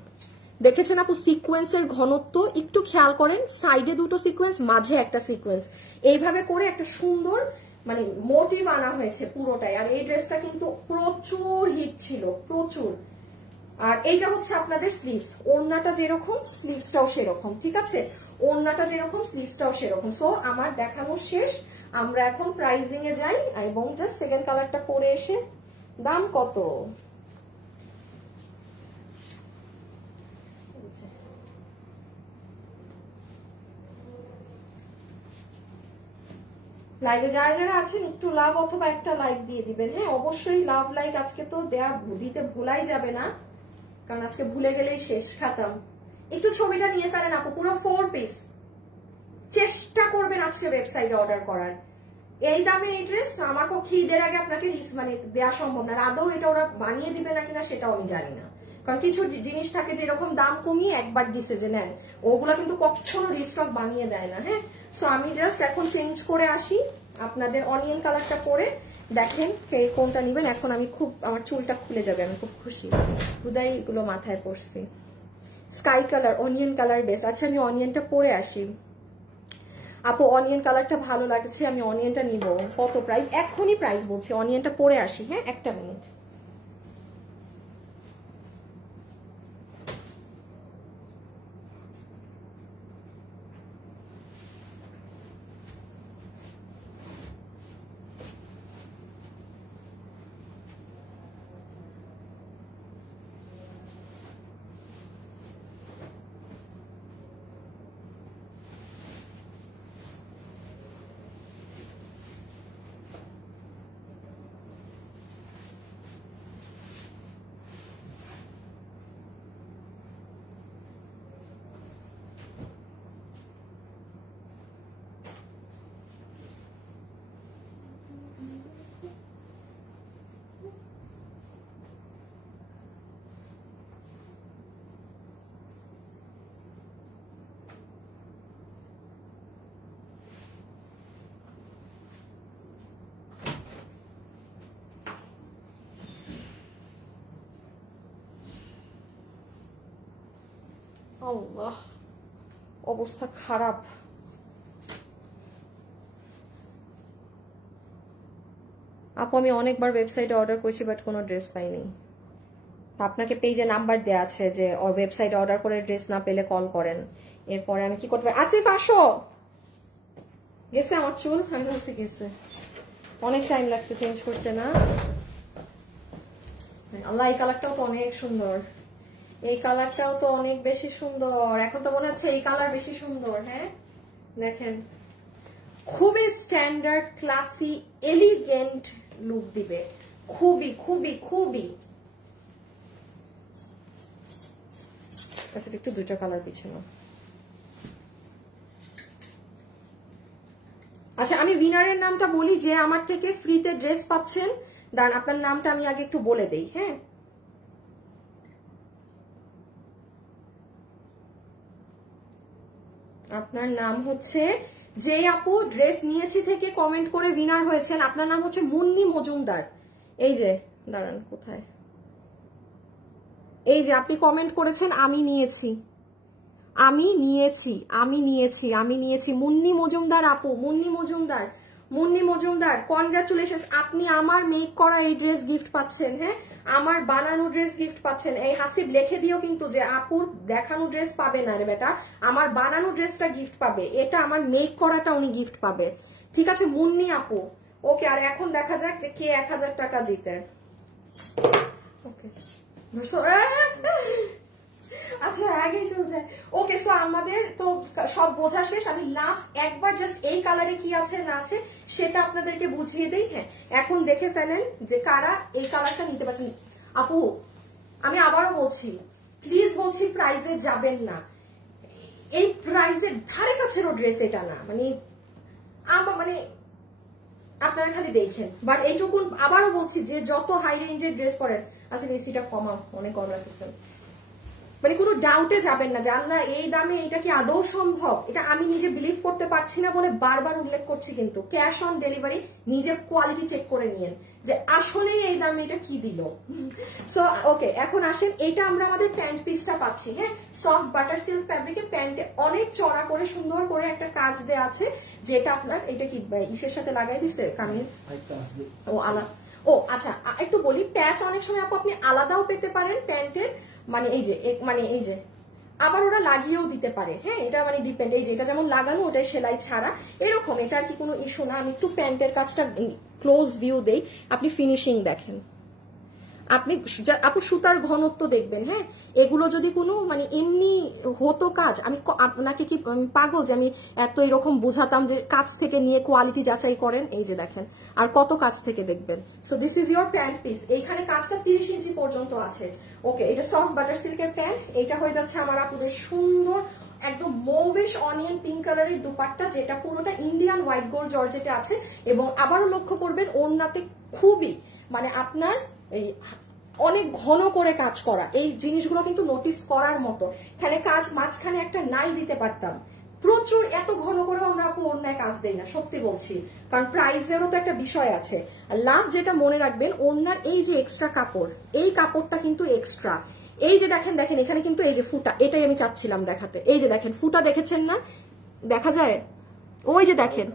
দেখেছেন আপু সিকোয়েন্সের ঘনত্ব? একটু খেয়াল করেন, সাইডে 2টো সিকোয়েন্স, মাঝে একটা সিকোয়েন্স, এইভাবে করে একটা সুন্দর মানে মোটিভ আনা হয়েছে পুরোটাই। আর এই ড্রেসটা কিন্তু প্রচুর হিট ছিল, প্রচুর। আর এইটা হচ্ছে আপনাদের স্লিভস, ওড়নাটা যেরকম স্লিভসটাও সেরকম, ঠিক আছে? ওড়নাটা যেরকম স্লিভসটাও সেরকম। সো আমার দেখানো শেষ, আমরা এখন প্রাইজিং এ যাই। এবং জাস্ট সেকেন্ড কালারটা পরে এসে, দাম কত? লাইভে যারা যারা আছেন একটু লাভ অথবা একটা লাইক দিয়ে দিবেন। হ্যাঁ, অবশ্যই লাভ লাইক আজকে তো দিতে ভুলাই যাবে না, কারণ আজকে ভুলে গেলেই শেষ, খাতাম। একটু ছবিটা নিয়ে ফেলেন আপু, পুরো 4 পিস। চেষ্টা করবেন আজকে ওয়েবসাইটে অর্ডার করার। এই দামে এই ড্রেস আমার পক্ষে ঈদের আগে আপনাকে মানে দেওয়া সম্ভব না। আদৌ এটা ওরা বানিয়ে দিবে না কিনা সেটাও আমি জানি না, কারণ কিছু জিনিস থাকে যেরকম দাম কমিয়ে একবার দিছে যে নেন, ওগুলা কিন্তু কখনো রিস্টক বানিয়ে দেয় না। হ্যাঁ, সো আমি জাস্ট এখন চেঞ্জ করে আসি, আপনাদের অনিয়ন কালারটা পরে দেখেন কে কোনটা নিবেন। এখন আমি খুব, আমার চুলটা খুলে যাবে, আমি খুব খুশি, হুদাই এগুলো মাথায় পড়ছি। Sky colour, onion colour best. আচ্ছা, আমি অনিয়নটা পরে আসি। আপু অনিয়ন কালারটা ভালো লাগছে, আমি অনিয়নটা নিব। কত প্রাইস? এখনই প্রাইস বলছি, অনিয়নটা পরে আসি। হ্যাঁ, একটা মিনিট। আল্লাহ, অবস্থা খারাপ। আপু আমি অনেকবার ওয়েবসাইটে অর্ডার করেছি বাট কোনো ড্রেস পাইনি। আপনাকে পেজে নাম্বার দেওয়া আছে যে ওয়েবসাইটে অর্ডার করে ড্রেস না পেলে কল করেন। এরপরে আমি কি করতে পারি? আসিফ আসো। গেছে আমার চুল? আমি বলছি গেছে, অনেক টাইম লাগছে চেঞ্জ করতে না। আল্লাহ, এই কালারটাও তো অনেক সুন্দর, এই কালারটাও তো অনেক বেশি সুন্দর। এখন তো মনে হচ্ছে এই কালার বেশি সুন্দর। হ্যাঁ দেখেন, খুবই স্ট্যান্ডার্ড ক্লাসি এলিগেন্ট লুক দিবে, খুবই খুবই খুবই। আচ্ছা একটু দুইটা কালার পিছনে। আচ্ছা আমি উইনারের নামটা বলি, যে আমার থেকে ফ্রিতে ড্রেস পাচ্ছেন। দাঁড়ান আপনার নামটা আমি আগে একটু বলে দেই। হ্যাঁ, আপনার নাম হচ্ছে, যে আপু ড্রেস নিয়েছি থেকে কমেন্ট করে উইনার হয়েছেন, আপনার নাম হচ্ছে মুন্নি মজুমদার। এই যে দাঁড়ান কোথায়, এই যে আপনি কমেন্ট করেছেন আমি নিয়েছি, আমি নিয়েছি, আমি নিয়েছি, আমি নিয়েছি। মুন্নি মজুমদার আপু, মুন্নি মজুমদার, মুন্নি মজুমদার কনগ্রাচুলেশন। আপনি আমার মেক করা এই ড্রেস গিফট পাচ্ছেন। হ্যাঁ, আমার বানানো ড্রেস গিফট পাচ্ছেন। এই হাসিব লিখে দিও কিন্তু যে আপুর দেখানো ড্রেস পাবে না রে বেটা, আমার বানানো ড্রেসটা গিফট পাবে, এটা আমার মেক করাটা উনি গিফট পাবে। ঠিক আছে মুন্নি আপু, ওকে। আর এখন দেখা যাক যে কে 1000 টাকা জিতে। ওকে আচ্ছা আগেই চলে যায়। ওকে, সো আমাদের তো সব বোঝা শেষ। আমি লাস্ট একবার জাস্ট এই কালারে কি আছে না আছে সেটা আপনাদেরকে বুঝিয়ে দেই। হ্যাঁ, এখন দেখে ফেলেন যে কারা এই কালারটা নিতে পারছেন। আপু আমি আবারও বলছি, প্লিজ বলছি, প্রাইজে যাবেন না। এই প্রাইজের ধারে কাছেরও ড্রেস এটা না, মানে আপনারা খালি দেখেন। বাট এইটুকুন আবারও বলছি যে যত হাই রেঞ্জের ড্রেস পরেন, আচ্ছা বেশিটা কমাও, অনেক কম রাখতেছেন, মানে কোনো ডাউটে যাবেন না যে আল্লাহ এই দামে এটা কি আদৌ সম্ভব। এটা আমি নিজে বিলিভ করতে পারছি না বলে বারবার উল্লেখ করছি, কিন্তু ক্যাশ অন ডেলিভারি নিজের কোয়ালিটি চেক করে নিয়েন যে আসলে এই দামে এটা কি দিল। সো ওকে, এখন আসেন, এটা আমরা আমাদের প্যান্ট পিসটা পাচ্ছি। হ্যাঁ, সফট বাটার সিল্ক ফ্যাব্রিকে প্যান্টে অনেক চড়া করে সুন্দর করে একটা কাজ দেওয়া আছে, যেটা আপনার এটা কি ইসের সাথে লাগাই দিছে কামিজ। ও আলাদা, ও আচ্ছা একটু বলি, প্যাচ অনেক সময় আপনি আলাদাও পেতে পারেন প্যান্টের, মানে এই যে আবার ওরা লাগিয়েও দিতে পারে। হ্যাঁ, এটা মানে ডিপেন্ড, এই যে এটা যেমন লাগানো ওটাই সেলাই ছাড়া এরকম, এটা আর কি কোনো ইস্যু না। আমি একটু প্যান্টের কাজটা ক্লোজ ভিউ দেই, আপনি ফিনিশিং দেখেন, আপনি আপু সুতার ঘনত্ব দেখবেন। হ্যাঁ, এগুলো যদি কোনো মানে এমনি হতো কাজ, আমি আপনাকে কি পাগল যে আমি এত এরকম বোঝাতাম যে কাজ থেকে নিয়ে কোয়ালিটি যাচাই করেন। এই যে দেখেন, আর কত কাজ থেকে দেখবেন। So this is your pant piece. এইখানে কাজটা 30 ইঞ্চি পর্যন্ত আছে। ওকে, এটা সফট বাটার সিল্কের প্যান্ট। এটা হয়ে যাচ্ছে আমার আপুদের সুন্দর একদম মৌভিশ অনিয়ন পিঙ্ক কালারের দুপাট্টা, যেটা পুরোটা ইন্ডিয়ান হোয়াইট গোল্ড জর্জেটে আছে। এবং আবারও লক্ষ্য করবেন ওড়নাতে খুবই মানে আপনার এই অনেক ঘন করে কাজ করা, এই জিনিসগুলো কিন্তু নোটিস করার মতো। এখানে কাজ মাঝখানে একটা নাই দিতে পারতাম, প্রচুর এত ঘন করেও আমরা আপু ওড়নায় কাজ দেই না, সত্যি বলছি, কারণ প্রাইসেরও তো একটা বিষয় আছে। আর লাস্ট যেটা মনে রাখবেন, ওড়নার এই যে এক্সট্রা কাপড়, এই কাপড়টা কিন্তু এক্সট্রা। এই যে দেখেন এখানে কিন্তু এই যে ফুটা, এটাই আমি চাচ্ছিলাম দেখাতে। এই যে দেখেন ফুটা, দেখেছেন না, দেখা যায়, ওই যে দেখেন,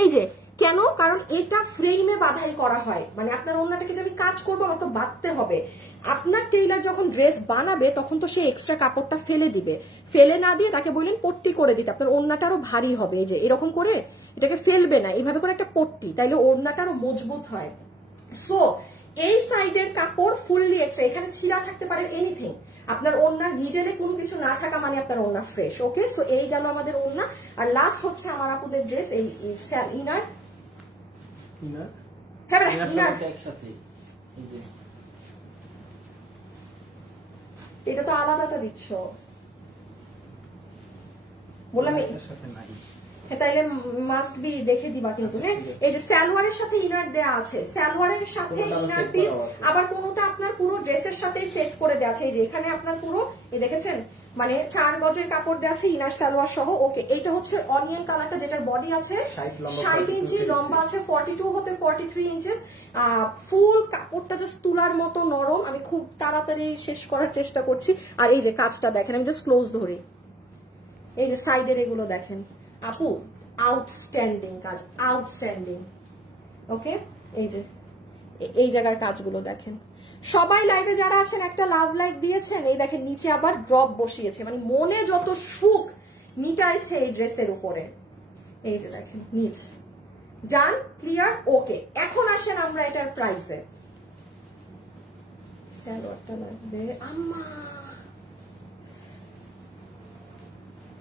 এই যে কেন, কারণ এটা ফ্রেমে বাঁধাই করা হয়, মানে আপনার ওড়নাটাকে যে আমি কাজ করবো আমার তো বাঁধতে হবে। আপনার টেইলার যখন ড্রেস বানাবে তখন তো সে এক্সট্রা কাপড়টা ফেলে দিবে, ফেলে না দিয়ে তাকে বললেন পট্টি করে দিতে, আপনার ওড়নাটা আরো ভারী হবে। এই যে এরকম করে এটাকে ফেলবে না, এইভাবে করে একটা পট্টি, তাইলে ওড়নাটা আরো মজবুত হয়। সো এই সাইডের কাপড় ফুললি এক্সট্রা, এখানে ছিঁড়া থাকতে পারে এনিথিং, আপনার ওড়নার নিডেলে কোনো কিছু না থাকা মানে আপনার ওড়না ফ্রেশ। ওকে, সো এই গেল আমাদের ওড়না। আর লাস্ট হচ্ছে আমার আপুদের ড্রেস, এই ইনার, এটা তো আলাদাটা দিচ্ছ, বললাম হ্যাঁ, তাইলে মাস্ট বি দেখে দিবা কিন্তু। হ্যাঁ, এই যে সালোয়ারের সাথে ইনার দেয়া আছে, সালোয়ারের সাথে ইনার পিস, আবার কোনোটা আপনার পুরো ড্রেসের সাথে সেট করে দেওয়া আছে। এই যে এখানে আপনার পুরো এই দেখেছেন মানে 4 গজের কাপড় দেওয়া আছে ইনার সালোয়ার সহ। ওকে, এইটা হচ্ছে অনিয়ন কালারটা, যেটার বডি আছে 60 ইঞ্চি, লম্বা আছে 42 হতে 43 ইঞ্চেস। ফুল কাপড়টা জাস্ট তুলার মতো নরম। আমি খুব তাড়াতাড়ি শেষ করার চেষ্টা করছি। আর এই যে কাজটা দেখেন, আমি জাস্ট ক্লোজ ধরি, এই যে সাইডের এগুলো দেখেন আপু, আউটস্ট্যান্ডিং কাজ, আউটস্ট্যান্ডিং। ওকে, এই যে এই জায়গার কাজগুলো দেখেন। সবাই লাইভে যারা আছেন একটা লাভ লাইক দিয়েছেন। এই দেখেন নিচে আবার ড্রপ বসিয়েছে, মানে মনে যত সুখ মিটাইছে এই ড্রেসের উপরে। এই যে দেখেন নিচ, ডান, ক্লিয়ার, ওকে। এখন আসেন আমরা এটার প্রাইসে। স্যালোয়ারটা লাগবে আম্মা,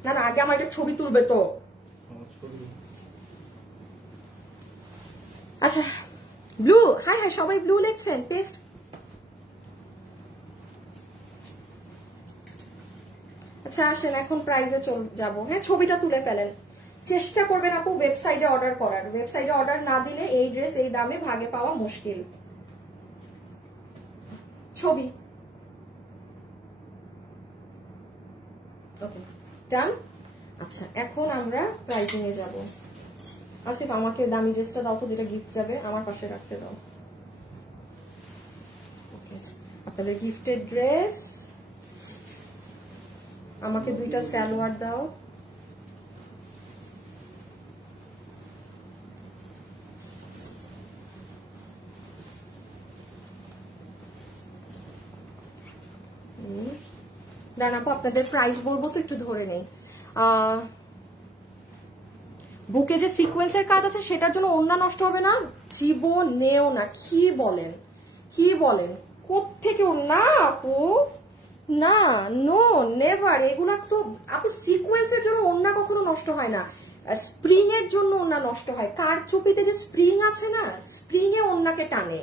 না না আগে আমার একটা ছবি তুলবে তো। আচ্ছা ব্লু, হাই হাই সবাই ব্লু লিখছেন, পেস্ট। আচ্ছা আসেন এখন প্রাইসে যাবো। হ্যাঁ ছবিটা তুলে ফেলেন, চেষ্টা করবেন আপু ওয়েবসাইটে অর্ডার করার। ওয়েবসাইটে অর্ডার না দিলে এই ড্রেস এই দামে ভাগে পাওয়া মুশকিল। ছবি ওকে ডান। আচ্ছা এখন আমরা প্রাইসিং এ যাব। আসিফ আমাকে দামি ড্রেসটা দাও তো, যেটা গিফট যাবে, আমার পাশে রাখতে দাও। ওকে, আপনাদের গিফটেড ড্রেস। আমাকে 2টা সালোয়ার দাও। দাঁড়ান আপু আপনাদের প্রাইস বলবো তো, একটু ধরে নেই। বুকে যে সিকোয়েন্সের কাজ আছে সেটার জন্য ওড়না নষ্ট হবে না, জীবনেও না। কি বলেন, কি বলেন, কোত্থেকে না আপু, না নো নেভার। এগুলা তো আপু সিকোয়েন্সের জন্য ওড়না কখনো নষ্ট হয় না, স্প্রিং এর জন্য ওড়না নষ্ট হয়। কারচুপিতে যে স্প্রিং আছে না, স্প্রিং এ ওড়নাকে টানে,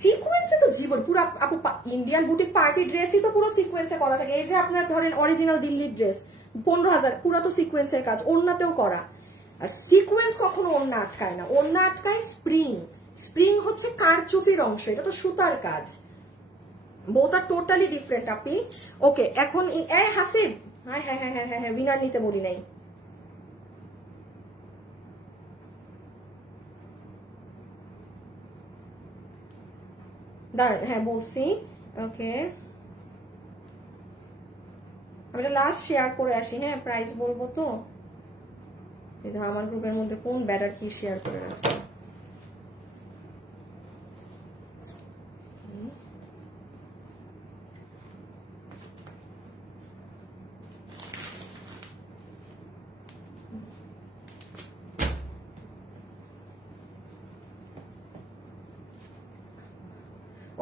সিকোয়েন্সে তো জীবন পুরো। আপু ইন্ডিয়ান বুটিক পার্টি ড্রেসই তো পুরো সিকোয়েন্সে করা থাকে। এই যে আপনার ধরেন অরিজিনাল দিল্লির ড্রেস 15,000, পুরো তো সিকোয়েন্সের কাজ, ওড়নাতেও করা। সিকোয়েন্স কখনো ওড়না আটকায় না, ওড়না আটকায় স্প্রিং। স্প্রিং হচ্ছে কারচুপির অংশ, এটা তো সুতার কাজ। বউটা টোটালি ডিফারেন্ট আপনি। ওকে এখন হাসিব, হ্যাঁ হ্যাঁ হ্যাঁ হ্যাঁ হ্যাঁ উইনার নিতে বলি নাই। দাঁড়ান, হ্যাঁ বলছি। ওকে আমি লাস্ট শেয়ার করে আসি। হ্যাঁ প্রাইস বলবো তো, আমার গ্রুপের মধ্যে কোন ব্যাটার কি শেয়ার করে রাখছে।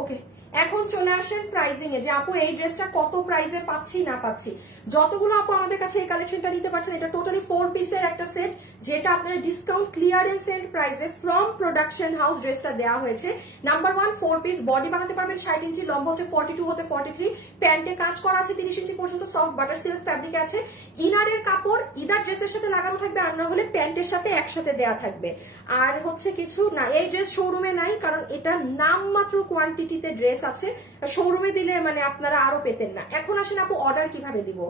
ওকে এখন চলে আসেন প্রাইসিং এ, যে আপু এই ড্রেসটা কত প্রাইসে পাচ্ছি না পাচ্ছি। যতগুলো আপু আমাদের কাছে এই কালেকশনটা নিতে পারছেন, এটা টোটালি 4 পিসের একটা সেট, যেটা আপনার ডিসকাউন্ট ক্লিয়ারেন্স এর প্রাইসে ফ্রম প্রোডাকশন হাউস ড্রেসটা দেওয়া হয়েছে। নাম্বার 1 4 পিস, বডি বানাতে পারবেন 60 ইঞ্চি, লম্বা হচ্ছে 42 হতে 43, প্যান্টে কাজ করা আছে 30 ইঞ্চি পর্যন্ত, সফট বাটার সিল্ক ফ্যাব্রিক আছে। ইনারের কাপড় ইদার ড্রেসের সাথে লাগানো থাকবে, আর না হলে প্যান্টের সাথে একসাথে দেওয়া থাকবে। আর হচ্ছে কিছু না, এই ড্রেস শোরুমে নাই, কারণ এটা নামমাত্র কোয়ান্টিটিতে ড্রেস আছে, শোরুমে দিলে মানে আপনারা আরো পেতেন না। এখন আসেন আপু অর্ডার কিভাবে দিব।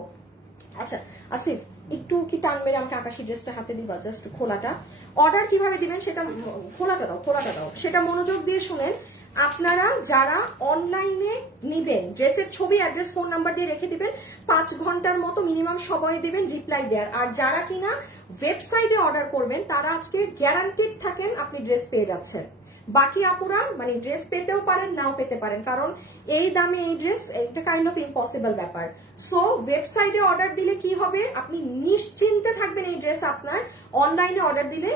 আচ্ছা আসিফ একটু কি টান মেরে আমাকে আকাশি ড্রেসটা হাতে দিবা, জাস্ট খোলাটা। অর্ডার কিভাবে দিবেন সেটা, খোলাটা দাও, খোলাটা দাও, সেটা মনোযোগ দিয়ে শুনেন। আপনারা যারা অনলাইনে নিবেন, ড্রেসের ছবি, অ্যাড্রেস, ফোন নাম্বার দিয়ে রেখে দিবেন, 5 ঘন্টার মতো মিনিমাম সময় দিবেন রিপ্লাই দেওয়ার। আর যারা কিনা ওয়েবসাইটে অর্ডার করবেন তারা আজকে গ্যারান্টিড থাকেন আপনি ড্রেস পেয়ে যাচ্ছেন। বাকি আপুরা মানে ড্রেস পেতেও পারেন নাও পেতে পারেন, কারণ এই দামে এই ড্রেস একটা কাইন্ড অফ ইম্পসিবল ব্যাপার। সো ওয়েবসাইটে অর্ডার দিলে কি হবে, আপনি নিশ্চিন্তে থাকবেন এই ড্রেস আপনার অনলাইনে অর্ডার দিলে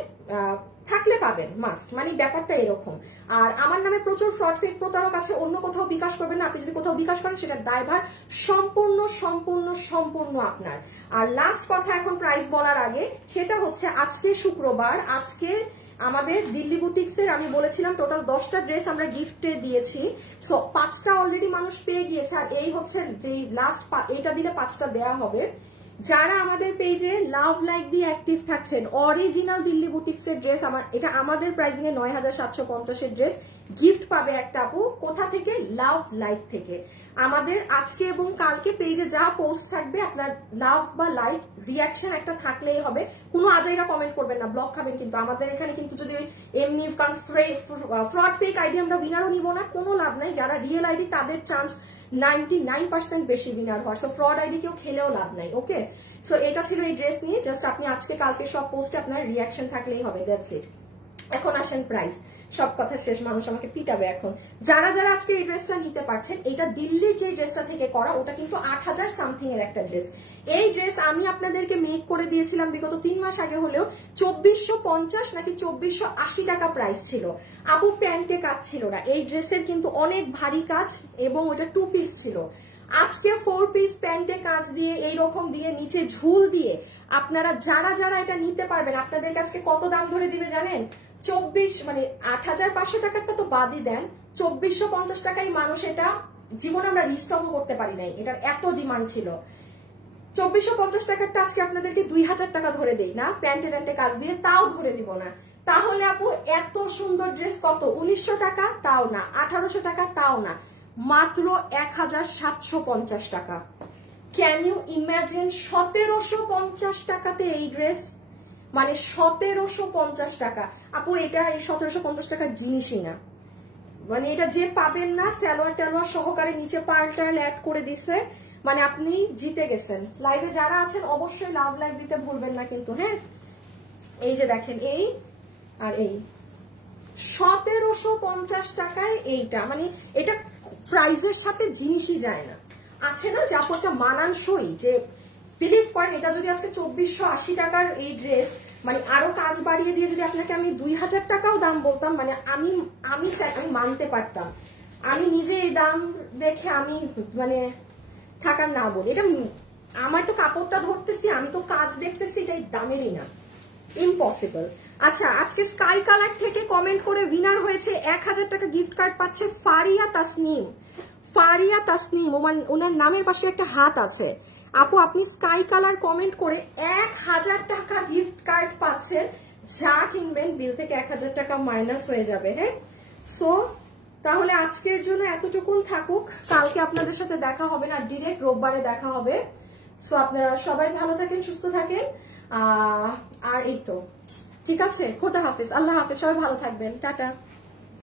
থাকলে পাবেন মাস্ট, মানে ব্যাপারটা এরকম। আর আমার নামে প্রচুর ফ্রড ফেক প্রতারক আছে, অন্য কোথাও বিকাশ করবেন না। আপনি যদি কোথাও বিকাশ করেন সেটার দায়ভার সম্পূর্ণ সম্পূর্ণ সম্পূর্ণ আপনার। আর লাস্ট কথা এখন প্রাইস বলার আগে, সেটা হচ্ছে আজকে শুক্রবার, আজকে আমাদের দিল্লি বুটিক্সের আমি বলেছিলাম টোটাল 10টা ড্রেস আমরা গিফটে দিয়েছি। সো 5টা অলরেডি মানুষ পেয়ে গিয়েছে, আর এই হচ্ছে যে লাস্ট এটা দিলে 5টা দেয়া হবে। যারা আমাদের পেজে লাভ লাইক দিয়ে অ্যাক্টিভ থাকছেন, অরিজিনাল দিল্লি বুটিক্সের ড্রেস, এটা আমাদের প্রাইসিং এ 9750 এর ড্রেস গিফট পাবে একটা আপু। কোথা থেকে? লাভ লাইক থেকে। আমাদের আজকে এবং কালকে পেজে যা পোস্ট থাকবে আপনার লাভ বা লাইক রিয়াকশন একটা থাকলেই হবে। কোনো আজাইরা কমেন্ট করবেন না, ব্লক খাবেন কিন্তু। আমাদের এখানে কিন্তু যদি এমনি কারণ ফ্রড ফেক আইডি আমরা উইনারও নিব না, কোনো লাভ নাই। যারা রিয়েল আইডি তাদের চান্স 99% বেশি উইনার হওয়ার। সো ফ্রড আইডি কেউ খেলেও লাভ নাই। ওকে, সো এটা ছিল এই ড্রেস নিয়ে। জাস্ট আপনি আজকে কালকে সব পোস্টে আপনার রিয়াকশন থাকলেই হবে, দ্যাটস ইট। এখন আসেন প্রাইস। সব কথা শেষ, মানুষ আমাকে পিটাবে এখন। যারা যারা আজকে এই ড্রেসটা নিতে পারছেন, এটা দিল্লির যে ড্রেসটা থেকে করা, ওটা কিন্তু 8000 সামথিং এর একটা ড্রেস। এই ড্রেস আমি আপনাদেরকে মেক করে দিয়েছিলাম বিগত 3 মাস আগে হলেও 2450 নাকি 2480 টাকা প্রাইস ছিল। আপু প্যান্টে কাজ ছিল না, এই ড্রেসের কিন্তু অনেক ভারী কাজ এবং ওটা 2 পিস ছিল। আজকে 4 পিস প্যান্টে কাজ দিয়ে এইরকম দিয়ে নিচে ঝুল দিয়ে আপনারা যারা যারা এটা নিতে পারবেন, আপনাদের কাছে কত দাম ধরে দিবে জানেন? 24 মানে 8500 টাকারটা তো বাদই দেন, 2450 টাকায় মানুষ এটা জীবনে আমরা রিস্টকও করতে পারি নাই, এটার এত ডিমান্ড ছিল। 2450 টাকারটা আজকে আপনাদেরকে 2000 টাকা ধরে দেই না প্যান্টে কাজ দিয়ে, তাও ধরে দিব না। তাহলে আপু এত সুন্দর ড্রেস কত? 1900 টাকা তাও না, 1800 টাকা তাও না, মাত্র 1750 টাকা। Can you imagine? 1750 টাকাতে এই ড্রেস, মানে 1750 টাকা। আপু এটা এই 1750 টাকার জিনিসই না, মানে এটা যে পাবেন না, সালোয়ার টালোয়ার সহকারে নিচে পার্ল টার্ল অ্যাড করে দিছে, মানে আপনি জিতে গেছেন। লাইভে যারা আছেন অবশ্যই লাভ লাইক দিতে ভুলবেন না কিন্তু, হ্যাঁ। এই যে দেখেন, এই আর এই 1750 টাকায় এইটা, মানে এটা প্রাইজের সাথে জিনিসই যায় না। আছে না যে আপু একটা মানানসই, যে বিলিভ করেন এটা যদি আজকে 2480 টাকার এই ড্রেস, মানে আরো কাজ বাড়িয়ে দিয়ে যদি আপনাকে আমি 2000 টাকাও দাম বলতাম, মানে আমি মানতে পারতাম। আমি নিজে এই দাম দেখে আমি মানে থাকার না বলি, এটা আমার তো কাপড়টা ধরতেছি, আমি তো কাজ দেখতেছি, এটাই দামেরই না, ইম্পসিবল। আচ্ছা, আজকে স্কাই কালার থেকে কমেন্ট করে উইনার হয়েছে, 1000 টাকা গিফট কার্ড পাচ্ছে ফারিয়া তাসনিম। ফারিয়া তাসনিম, ওনার নামের পাশে একটা হাত আছে। আপু আপনি স্কাই কালার কমেন্ট করে 1000 টাকা গিফট কার্ড পাচ্ছেন। যা কিনবেন বিল থেকে 1000 টাকা মাইনাস হয়ে যাবে, হ্যাঁ। সো তাহলে আজকের জন্য এতটুকুন থাকুক, কালকে আপনাদের সাথে দেখা হবে না, ডিরেক্ট রোববারে দেখা হবে। সো আপনারা সবাই ভালো থাকেন, সুস্থ থাকেন, আর এই তো ঠিক আছে। খোদা হাফেজ, আল্লাহ হাফেজ, সবাই ভালো থাকবেন, টাটা।